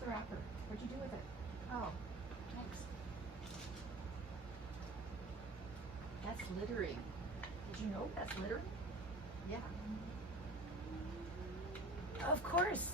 the wrapper? What'd you do with it? Oh, thanks. That's littering. Did you know that's littering? Yeah. Of course.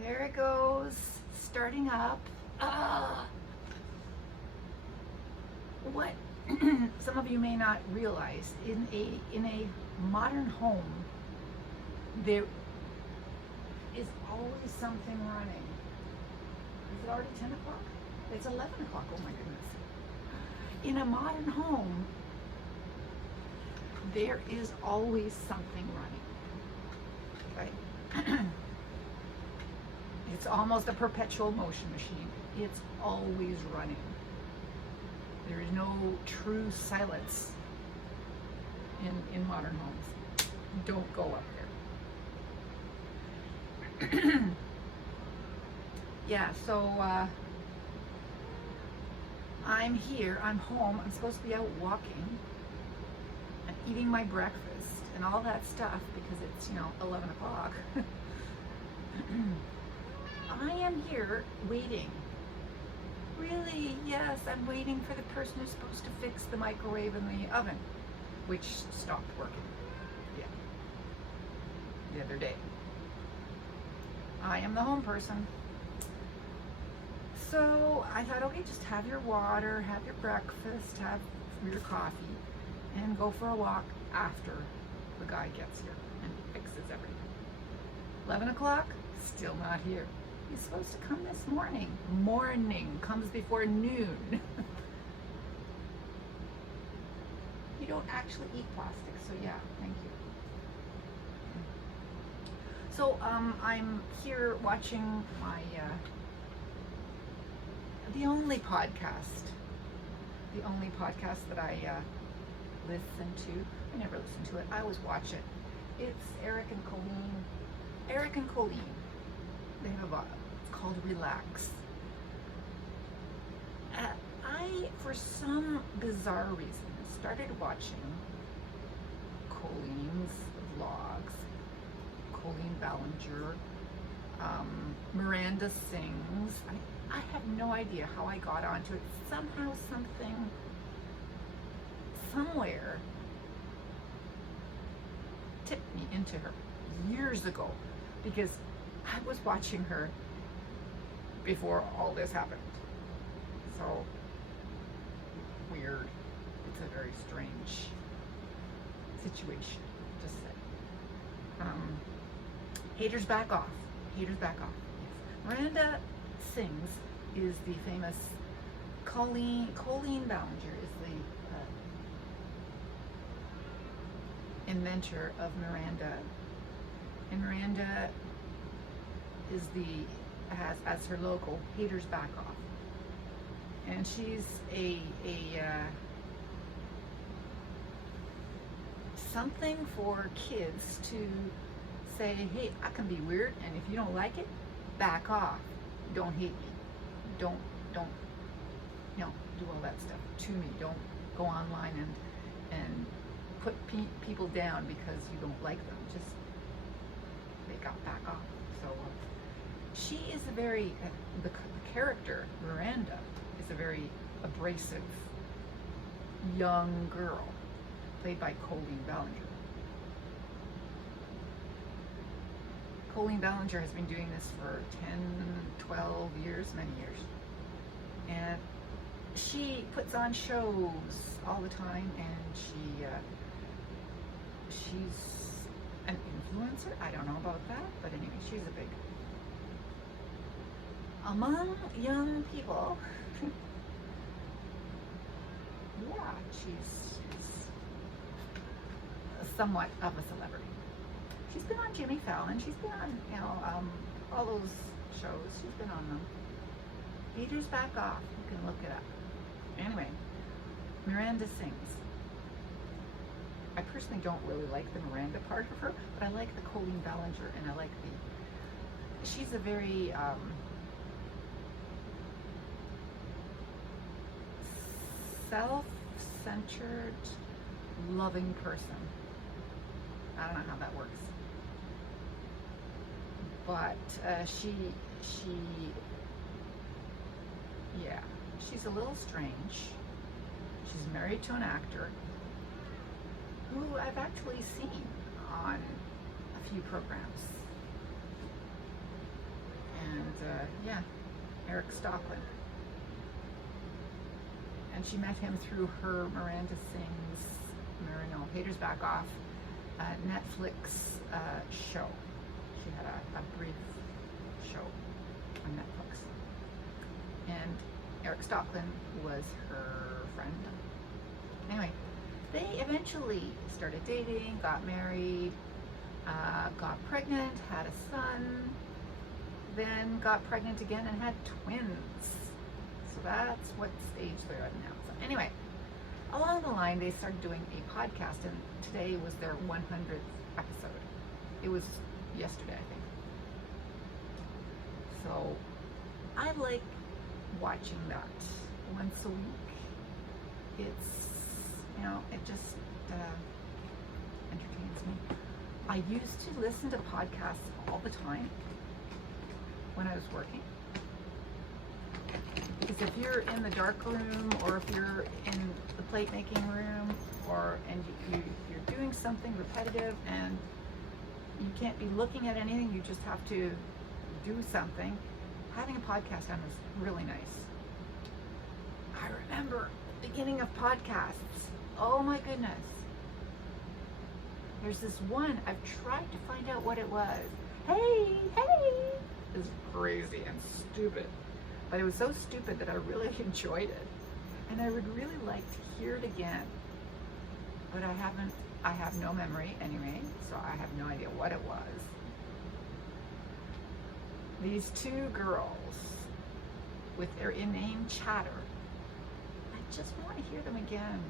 There it goes, starting up. What some of you may not realize, in a modern home, there is always something running. Is it already 10 o'clock? It's 11 o'clock, oh my goodness. In a modern home, there is always something running, okay? It's almost a perpetual motion machine. It's always running. There is no true silence in modern homes. Don't go up there. Yeah, so I'm here, I'm home, I'm supposed to be out walking and eating my breakfast and all that stuff because it's, 11 o'clock. I am here waiting. Really, yes, I'm waiting for the person who's supposed to fix the microwave and the oven, which stopped working. Yeah. The other day. I am the home person. So I thought, okay, just have your water, have your breakfast, have your coffee, and go for a walk after the guy gets here and fixes everything. 11 o'clock, still not here. He's supposed to come this morning. Morning comes before noon. You don't actually eat plastic, so yeah, thank you. So I'm here watching my the only podcast that I listen to. I never listen to it. I always watch it. It's Eric and Colleen. Eric and Colleen. They have it's called Relax. I, for some bizarre reason, started watching Colleen's vlogs. Colleen Ballinger, Miranda Sings. I have no idea how I got onto it. Somehow, something, somewhere tipped me into her years ago because I was watching her before all this happened. So weird. It's a very strange situation, just say. Haters back off. Haters back off. Yes. Miranda Sings is the famous Colleen Ballinger is the inventor of Miranda, and Miranda is has as her logo haters back off, and she's a something for kids to say, hey, I can be weird, and if you don't like it, back off. Don't hate me. Don't do all that stuff to me. Don't go online and put people down because you don't like them. Just back off. So she is a very the character Miranda is a very abrasive young girl played by Colleen Ballinger. Colleen Ballinger has been doing this for 10, 12 years, many years. And she puts on shows all the time, and she's an influencer. I don't know about that, but anyway, she's a big among young people. Yeah, she's somewhat of a celebrity. She's been on Jimmy Fallon. She's been on, all those shows. She's been on them. Haters back off. You can look it up. Anyway, Miranda Sings. I personally don't really like the Miranda part of her, but I like the Colleen Ballinger, and I like she's a very, self-centered, loving person. I don't know how that works. but yeah, she's a little strange. She's married to an actor who I've actually seen on a few programs. And yeah, Eric Stockland. And she met him through her Miranda Sings, Haters Back Off, Netflix show. She had a brief show on Netflix. And Eric Stockland was her friend. Anyway, they eventually started dating, got married, got pregnant, had a son, then got pregnant again and had twins. So that's what stage they're at now. So anyway, along the line, they started doing a podcast, and today was their 100th episode. It was yesterday, I think. So I like watching that once a week. It's, you know, it just entertains me. I used to listen to podcasts all the time when I was working. Because if you're in the dark room, or if you're in the plate making room, and you're doing something repetitive and you can't be looking at anything, you just have to do something, having a podcast on was really nice. I remember the beginning of podcasts. Oh my goodness. There's this one, I've tried to find out what it was. Hey! It's crazy and stupid. But it was so stupid that I really enjoyed it. And I would really like to hear it again. But I have no memory anyway, so I have no idea what it was. These two girls with their inane chatter. I just want to hear them again.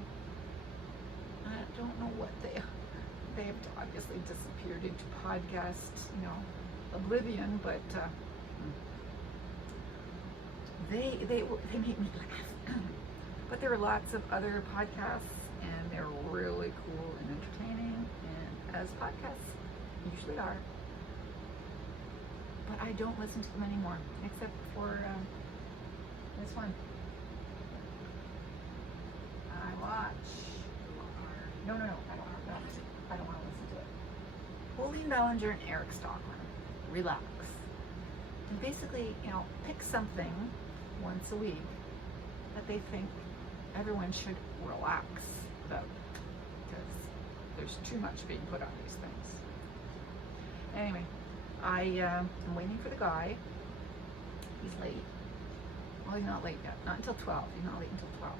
I don't know what they have obviously disappeared into podcast, oblivion, but they make me laugh. But there are lots of other podcasts, and they're really cool and entertaining, and as podcasts usually are. But I don't listen to them anymore, except for this one. I watch. No, I don't want to listen to it. Pauline Ballinger and Eric Stockland. Relax. And basically, pick something once a week that they think everyone should relax about, because there's too much being put on these things. Anyway, I am waiting for the guy. He's late. Well, he's not late yet. Not until 12. He's not late until 12.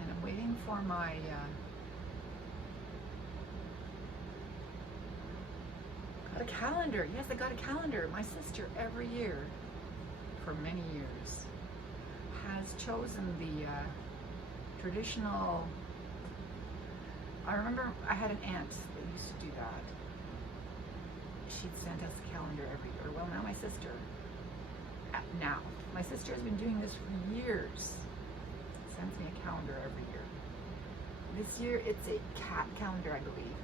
And I'm waiting for my got a calendar. Yes, I got a calendar. My sister every year for many years has chosen the traditional. I remember I had an aunt that used to do that. She'd send us a calendar every year. Well, now my sister has been doing this for years. Sends me a calendar every year. This year it's a cat calendar, I believe.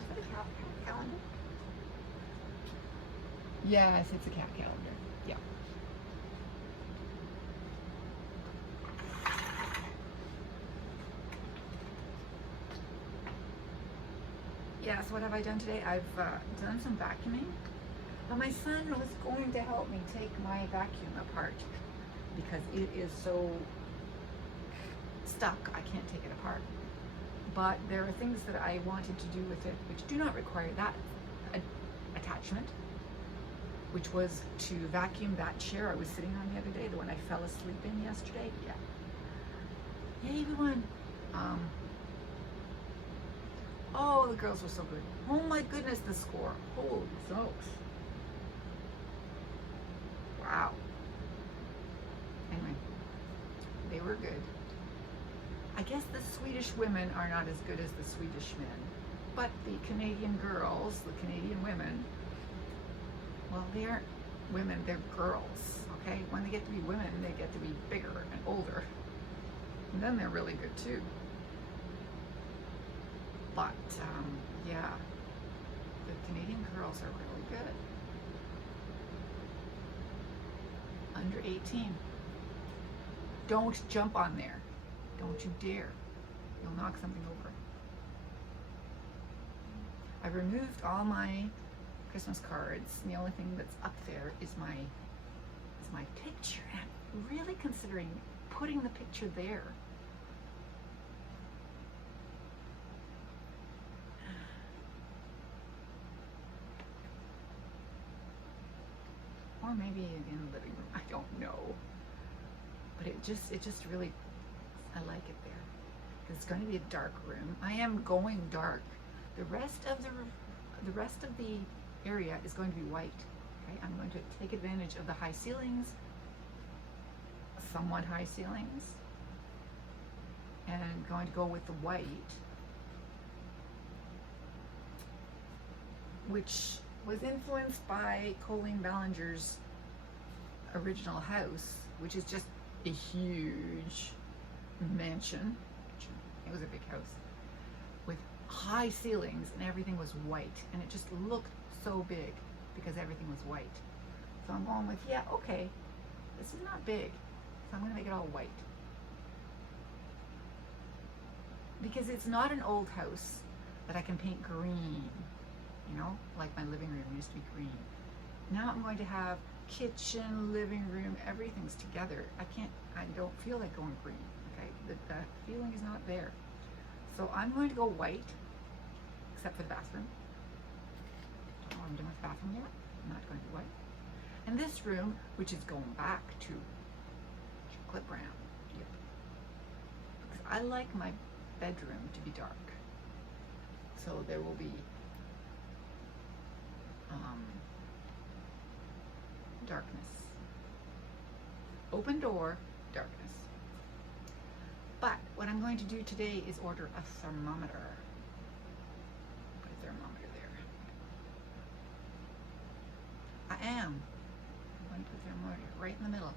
Is that a cat calendar? Yes, it's a cat calendar. Yeah. Yes, what have I done today? I've done some vacuuming. But my son was going to help me take my vacuum apart because it is so stuck, I can't take it apart. But there are things that I wanted to do with it which do not require that attachment, which was to vacuum that chair I was sitting on the other day, the one I fell asleep in yesterday. Yeah. Yay, everyone. Oh, the girls were so good. Oh my goodness, the score. Holy smokes. Wow. Anyway, they were good. I guess the Swedish women are not as good as the Swedish men, but the Canadian girls, the Canadian women, well, they aren't women, they're girls, okay? When they get to be women, they get to be bigger and older. And then they're really good too. But yeah, the Canadian curls are really good. Under 18. Don't jump on there. Don't you dare. You'll knock something over. I removed all my Christmas cards, and the only thing that's up there is my picture. And I'm really considering putting the picture there. Or maybe in the living room. I don't know. But it just really, I like it there. It's going to be a dark room. I am going dark. The rest of the area is going to be white. Okay, I'm going to take advantage of the high ceilings, somewhat high ceilings, and I'm going to go with the white, which was influenced by Colleen Ballinger's original house, which is just a huge mansion. It was a big house with high ceilings, and everything was white, and it just looked so big because everything was white. So I'm going with, yeah, okay, this is not big, so I'm going to make it all white. Because it's not an old house that I can paint green, you know, like my living room used to be green. Now I'm going to have kitchen, living room, everything's together. I don't feel like going green, okay? The feeling is not there. So I'm going to go white, except for the bathroom. Don't know what I'm doing with the bathroom yet. I'm not going to be white. And this room, which is going back to chocolate brown. Yep. Because I like my bedroom to be dark. So there will be darkness. Open door, darkness. But what I'm going to do today is order a thermometer. Put a thermometer there. I am. I'm going to put a thermometer right in the middle.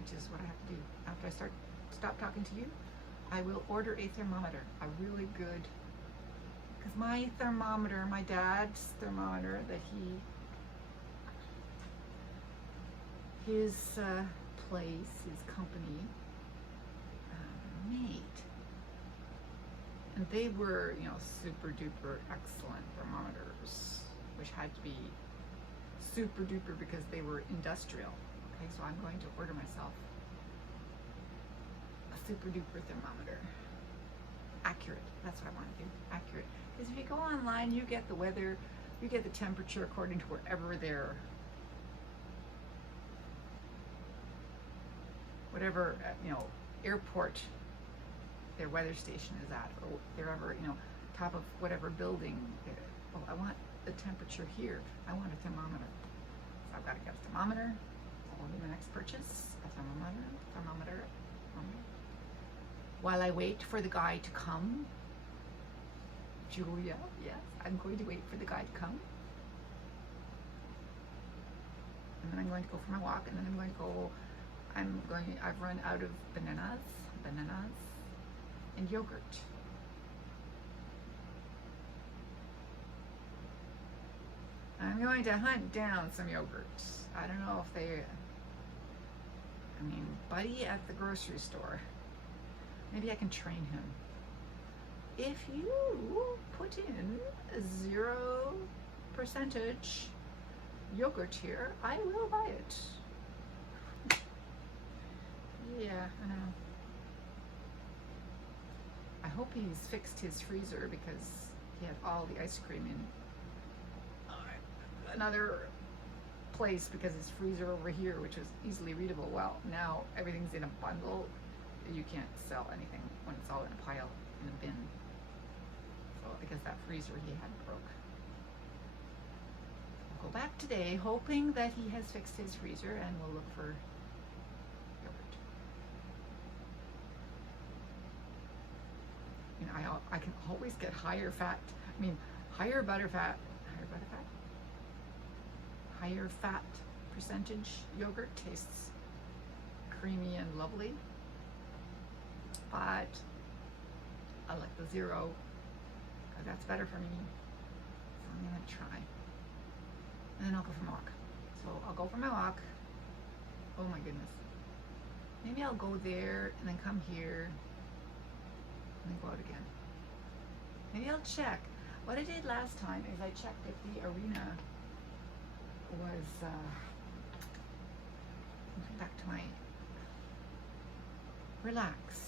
Which is what I have to do. After I stop talking to you, I will order a thermometer. A really good, because my thermometer, my dad's thermometer that his place, his company made, and they were, you know, super duper excellent thermometers, which had to be super duper because they were industrial. Okay, so I'm going to order myself a super duper thermometer. Accurate, that's what I want to do, accurate. Because if you go online, you get the weather, you get the temperature according to wherever their, whatever, you know, airport their weather station is at, or wherever, you know, top of whatever building. Oh, I want the temperature here. I want a thermometer. So I've got to get a thermometer. That will be my next purchase. A thermometer. While I wait for the guy to come, Julia, yes, I'm going to wait for the guy to come. And then I'm going to go for my walk, and then I'm going to go, I've run out of bananas, and yogurt. I'm going to hunt down some yogurts. I don't know if they, I mean, Buddy at the grocery store. Maybe I can train him. If you put in 0% yogurt here, I will buy it. Yeah, I know. I hope he's fixed his freezer because he had all the ice cream in another place because his freezer over here, which was easily readable, well, now everything's in a bundle. You can't sell anything when it's all in a pile in a bin. So because that freezer he had broke. I'll go back today hoping that he has fixed his freezer, and we'll look for yogurt. You know, I can always get higher fat, higher fat percentage yogurt. Tastes creamy and lovely, but I like the 0 because that's better for me. So I'm gonna try, and then I'll go for my walk. So I'll go for my walk. Oh my goodness. Maybe I'll go there and then come here and then go out again. Maybe I'll check. What I did last time is I checked if the arena was, back to my, relax.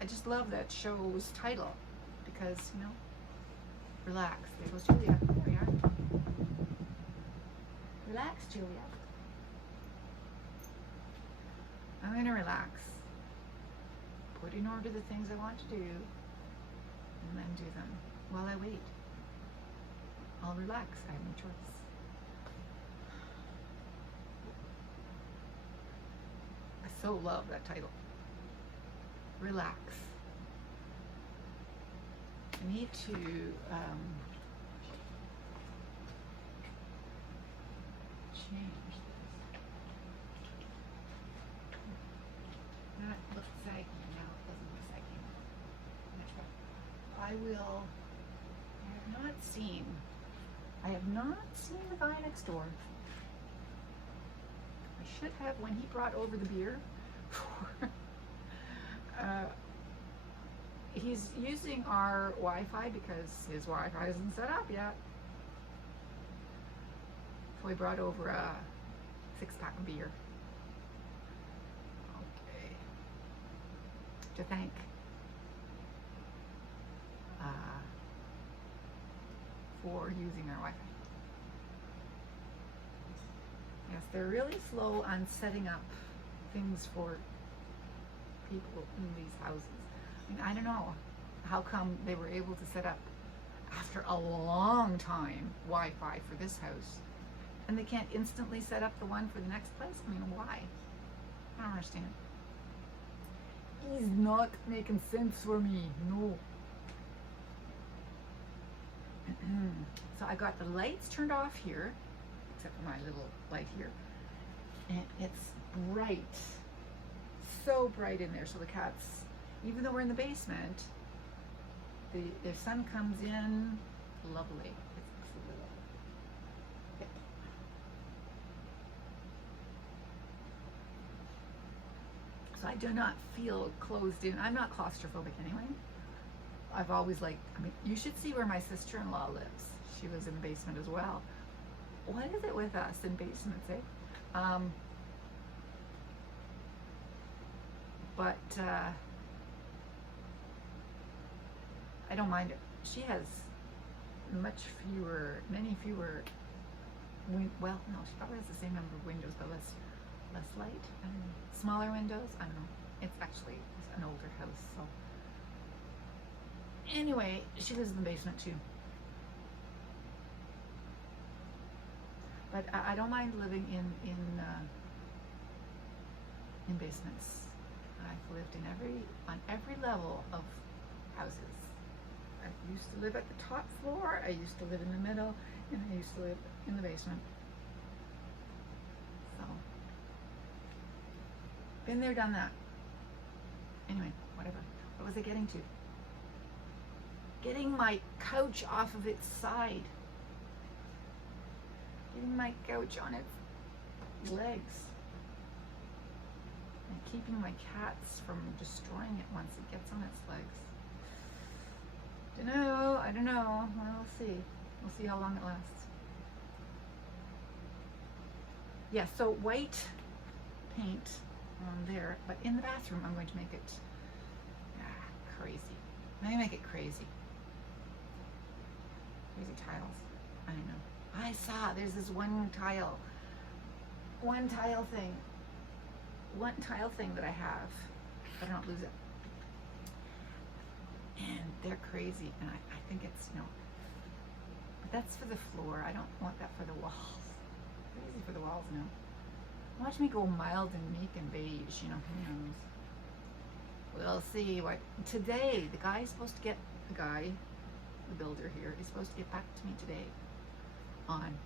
I just love that show's title because, you know, relax. There goes Julia. There we are. Relax, Julia. I'm going to relax. Put in order the things I want to do and then do them while I wait. I'll relax. I have no choice. I so love that title. Relax. I need to change this. That looks saggy now. It doesn't look saggy. I have not seen the guy next door. I should have when he brought over the beer. He's using our Wi-Fi because his Wi-Fi isn't set up yet. So he brought over a 6-pack of beer. Okay. To thank for using our Wi-Fi. Yes, they're really slow on setting up things for people in these houses. I mean, I don't know how come they were able to set up after a long time Wi-Fi for this house and they can't instantly set up the one for the next place. I mean, why? I don't understand. He's not making sense for me. No. So I got the lights turned off here, except for my little light here, and it's bright, so bright in there. So the cats, even though we're in the basement, the sun comes in, lovely. So I do not feel closed in. I'm not claustrophobic anyway. I've always liked, I mean, you should see where my sister-in-law lives. She lives in the basement as well. What is it with us in basements, eh? But I don't mind it. She has many fewer, well, no, she probably has the same number of windows, but less light. I don't know. Smaller windows. I don't know. It's actually an older house, so. Anyway, she lives in the basement too. But I don't mind living in basements. I've lived on every level of houses. I used to live at the top floor, I used to live in the middle, and I used to live in the basement. So, been there, done that. Anyway, whatever. What was I getting to? Getting my couch off of its side. Getting my couch on its legs. And keeping my cats from destroying it once it gets on its legs. I don't know. Well, we'll see. We'll see how long it lasts. Yeah, so white paint on there, but in the bathroom I'm going to make it crazy. Let me make it crazy. Crazy tiles. I don't know. I saw there's this one tile thing that I have. I don't lose it. And they're crazy, and I think it's, but that's for the floor. I don't want that for the walls. Crazy for the walls, no. Watch me go mild and meek and beige, who knows. We'll see what, today, the builder here, is supposed to get back to me today on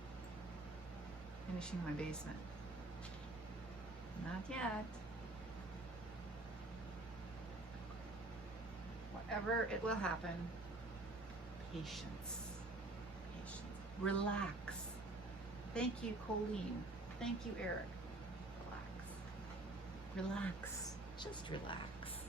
finishing my basement. Not yet. Whatever, it will happen. Patience. Patience. Relax. Thank you, Colleen. Thank you, Eric. Relax. Relax. Just relax.